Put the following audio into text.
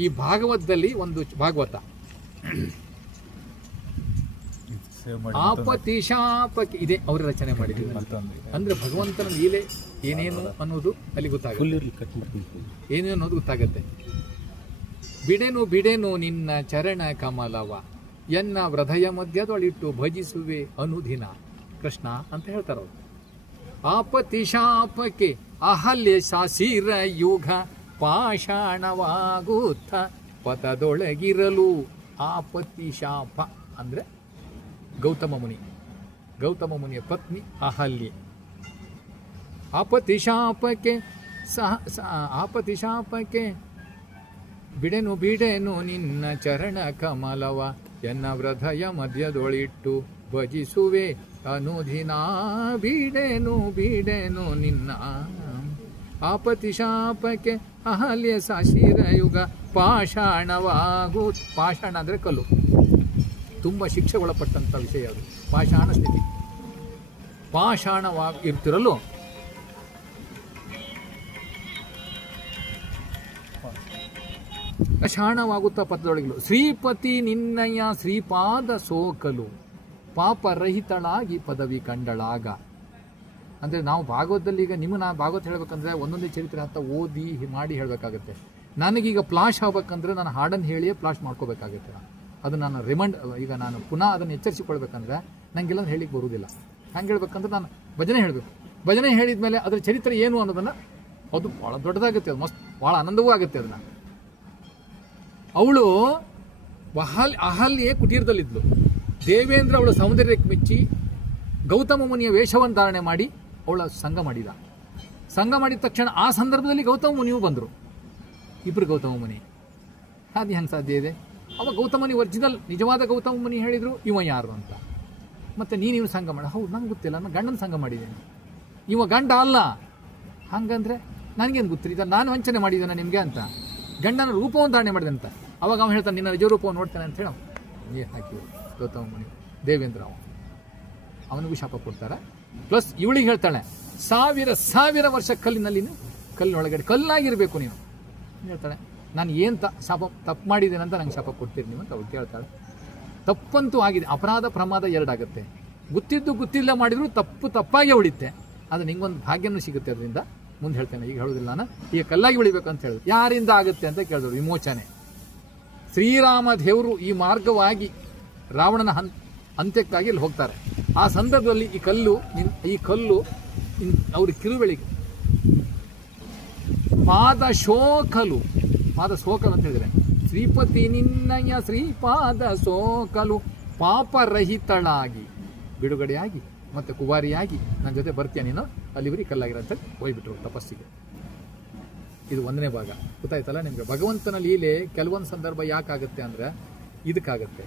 ಈ ಭಾಗವತದಲ್ಲಿ ಒಂದು ಭಾಗವತ ಆಪತಿಶಾಪಕ್ಕೆ ಇದೆ, ಅವರು ರಚನೆ ಮಾಡಿದ್ರು. ಅಂದ್ರೆ ಭಗವಂತನ ಲೀಲೆ ಏನೇನು ಅನ್ನೋದು ಅಲ್ಲಿ ಗೊತ್ತಾಗುತ್ತೆ, ಏನೇನು ಅನ್ನೋದು ಗೊತ್ತಾಗತ್ತೆ. ಬಿಡೆನು ನಿನ್ನ ಚರಣ ಕಮಲವ ಎನ್ನ ಹೃದಯ ಮಧ್ಯದೊಳಿಟ್ಟು ಭಜಿಸುವೆ ಅನುದಿನ ಕೃಷ್ಣ ಅಂತ ಹೇಳ್ತಾರ ಅವರು. ಆಪತಿಶಾಪಕ್ಕೆ ಅಹಲ್ಯ ಶಾಸಿರ ಯುಗ ಪಾಷಾಣವಾಗುತ್ತ ಪದದೊಳಗಿರಲು. ಆಪತಿಶಾಪ ಅಂದ್ರೆ ಗೌತಮ ಮುನಿಯ ಪತ್ನಿ ಅಹಲ್ಯೆ. ಆಪತಿಶಾಪಕ್ಕೆ ಬಿಡೆನು ನಿನ್ನ ಚರಣ ಕಮಲವ ಎನ್ನ ಹೃದಯ ಮಧ್ಯದೊಳಿಟ್ಟು ಭಜಿಸುವೆ ಅನುದಿನ. ಬಿಡೆನು ನಿನ್ನ ಆಪತಿಶಾಪಕ್ಕೆ ಅಹಲ್ಯ ಶಾಸಿರ ಯುಗ ಪಾಷಾಣವಾಗು. ಪಾಷಾಣ ಅಂದರೆ ಕಲ್ಲು, ತುಂಬ ಶಿಕ್ಷೆಗೊಳಪಟ್ಟಂಥ ವಿಷಯ ಅದು. ಪಾಷಾಣ ಸ್ಥಿತಿ, ಪಾಷಾಣವಾಗಿರ್ತಿರಲು ಪಾಷಾಣವಾಗುತ್ತಾ ಪದದೊಳಗಿಲು. ಶ್ರೀಪತಿ ನಿನ್ನಯ್ಯ ಶ್ರೀಪಾದ ಸೋಕಲು ಪಾಪರಹಿತಳಾಗಿ ಪದವಿ ಕಂಡಳಾಗ. ಅಂದರೆ ನಾವು ಭಾಗವತದಲ್ಲಿ ಈಗ ನಿಮಗೆ ನಾನು ಭಾಗವತ ಹೇಳಬೇಕಂದ್ರೆ ಒಂದೊಂದೇ ಚರಿತ್ರೆ ಅಂತ ಓದಿ ಮಾಡಿ ಹೇಳಬೇಕಾಗತ್ತೆ. ನನಗೀಗ ಫ್ಲಾಶ್ ಆಗ್ಬೇಕಂದ್ರೆ ನಾನು ಹಾಡನ್ನು ಹೇಳಿಯೇ ಫ್ಲಾಶ್ ಮಾಡ್ಕೋಬೇಕಾಗುತ್ತೆ. ಅದು ನಾನು ಈಗ ನಾನು ಪುನಃ ಅದನ್ನು ಎಚ್ಚರಿಸಿಕೊಳ್ಬೇಕಂದ್ರೆ ನನಗೆಲ್ಲ ಹೇಳಿಕ್ಕೆ ಬರುವುದಿಲ್ಲ. ಹಂಗೆ ಹೇಳ್ಬೇಕಂದ್ರೆ ನಾನು ಭಜನೆ ಹೇಳಬೇಕು. ಭಜನೆ ಹೇಳಿದ ಮೇಲೆ ಅದರ ಚರಿತ್ರೆ ಏನು ಅನ್ನೋದನ್ನು, ಅದು ಭಾಳ ದೊಡ್ಡದಾಗುತ್ತೆ, ಅದು ಮಸ್ತ್ ಭಾಳ ಆನಂದವೂ ಆಗುತ್ತೆ. ಅದನ್ನು ಅವಳು ಅಹಲ್ಯೆ ಕುಟೀರದಲ್ಲಿದ್ಲು. ದೇವೇಂದ್ರ ಅವಳ ಸೌಂದರ್ಯಕ್ಕೆ ಮೆಚ್ಚಿ ಗೌತಮ ಮುನಿಯ ವೇಷವನ್ನು ಧಾರಣೆ ಮಾಡಿ ಅವಳ ಸಂಘ ಮಾಡಿದ. ಸಂಘ ಮಾಡಿದ ತಕ್ಷಣ ಆ ಸಂದರ್ಭದಲ್ಲಿ ಗೌತಮ ಮುನಿಯೂ ಬಂದರು. ಇಬ್ಬರು ಗೌತಮ ಮುನಿ. ಅದು ಹೆಂಗೆ ಸಾಧ್ಯ ಇದೆ? ಅವಾಗ ಗೌತಮ ಮುನಿ ಒರಿಜಿನಲ್ ನಿಜವಾದ ಗೌತಮ ಮುನಿ ಹೇಳಿದರು ಇವ ಯಾರು ಅಂತ. ಮತ್ತು ನೀನು ಸಂಘ ಮಾಡ. ಹೌದು, ನಂಗೆ ಗೊತ್ತಿಲ್ಲ, ನಾನು ಗಂಡನ ಸಂಘ ಮಾಡಿದ್ದೇನೆ, ಇವ ಗಂಡ ಅಲ್ಲ. ಹಂಗಂದ್ರೆ ನನಗೇನು ಗೊತ್ತಿಲ್ಲ, ನಾನು ವಂಚನೆ ಮಾಡಿದ್ದೇನೆ ನಿಮಗೆ ಅಂತ. ಗಂಡನ ರೂಪವನ್ನು ಧಾರಣೆ ಮಾಡಿದೆ ಅಂತ. ಅವಾಗ ಅವನು ಹೇಳ್ತಾನೆ ನಿನ್ನ ನಿಜ ರೂಪವನ್ನು ನೋಡ್ತಾನೆ ಅಂತ ಹೇಳಿ ನೀರು ಹಾಕಿ ಗೌತಮ ಮುನಿ ದೇವೇಂದ್ರ ಅವನಿಗೂ ಶಾಪ ಕೊಡ್ತಾರೆ. ಪ್ಲಸ್ ಇವಳಿಗೆ ಹೇಳ್ತಾಳೆ ಸಾವಿರ ವರ್ಷ ಕಲ್ಲಿನೊಳಗಡೆ ಕಲ್ಲಾಗಿರಬೇಕು ನೀನು ಹೇಳ್ತಾಳೆ. ನಾನು ಏನು ತಪ್ಪು ಮಾಡಿದ್ದೇನೆ ಅಂತ ನಂಗೆ ಶಾಪ ಕೊಡ್ತೀರಿ ನೀವು ಅಂತ ಅವಳು ಕೇಳ್ತಾಳೆ. ತಪ್ಪಂತೂ ಆಗಿದೆ, ಅಪರಾಧ ಪ್ರಮಾದ ಎರಡಾಗುತ್ತೆ. ಗೊತ್ತಿಲ್ಲ ಮಾಡಿದ್ರು ತಪ್ಪಾಗಿ ಉಳಿತೆ. ಅದು ನಿಂಗೊಂದು ಭಾಗ್ಯನೂ ಸಿಗುತ್ತೆ ಅದರಿಂದ. ಮುಂದೆ ಹೇಳ್ತೇನೆ, ಈಗ ಹೇಳೋದಿಲ್ಲ ನಾನು. ಈಗ ಕಲ್ಲಾಗಿ ಉಳಿಬೇಕು ಅಂತ ಹೇಳಿದ್ರು. ಯಾರಿಂದ ಆಗುತ್ತೆ ಅಂತ ಕೇಳಿದ್ರು. ವಿಮೋಚನೆ. ಶ್ರೀರಾಮ ದೇವರು ಈ ಮಾರ್ಗವಾಗಿ ರಾವಣನ ಅಂತ್ಯಕ್ಕಾಗಿ ಇಲ್ಲಿ ಹೋಗ್ತಾರೆ. ಆ ಸಂದರ್ಭದಲ್ಲಿ ಈ ಕಲ್ಲು ಅವ್ರ ಕಿರುಬೆಳಿಗೆ ಪಾದ ಶೋಕಲು ಅಂತ ಹೇಳಿದ್ರೆ, ಶ್ರೀಪತಿ ನಿನ್ನಯ್ಯ ಶ್ರೀಪಾದ ಸೋಕಲು ಪಾಪರಹಿತಳಾಗಿ ಬಿಡುಗಡೆಯಾಗಿ ಮತ್ತೆ ಕುವಾರಿಯಾಗಿ ನನ್ನ ಜೊತೆ ಬರ್ತೀಯ ನೀನು, ಅಲ್ಲಿವರೆಗೆ ಕಲ್ಲಾಗಿರಂತ ಹೋಗ್ಬಿಟ್ರು ತಪಸ್ಸಿಗೆ. ಇದು ಒಂದನೇ ಭಾಗ. ಗೊತ್ತಾಯ್ತಲ್ಲ ನಿಮಗೆ? ಭಗವಂತನ ಲೀಲೆ ಕೆಲವೊಂದು ಸಂದರ್ಭ ಯಾಕಾಗುತ್ತೆ ಅಂದರೆ ಇದಕ್ಕಾಗತ್ತೆ.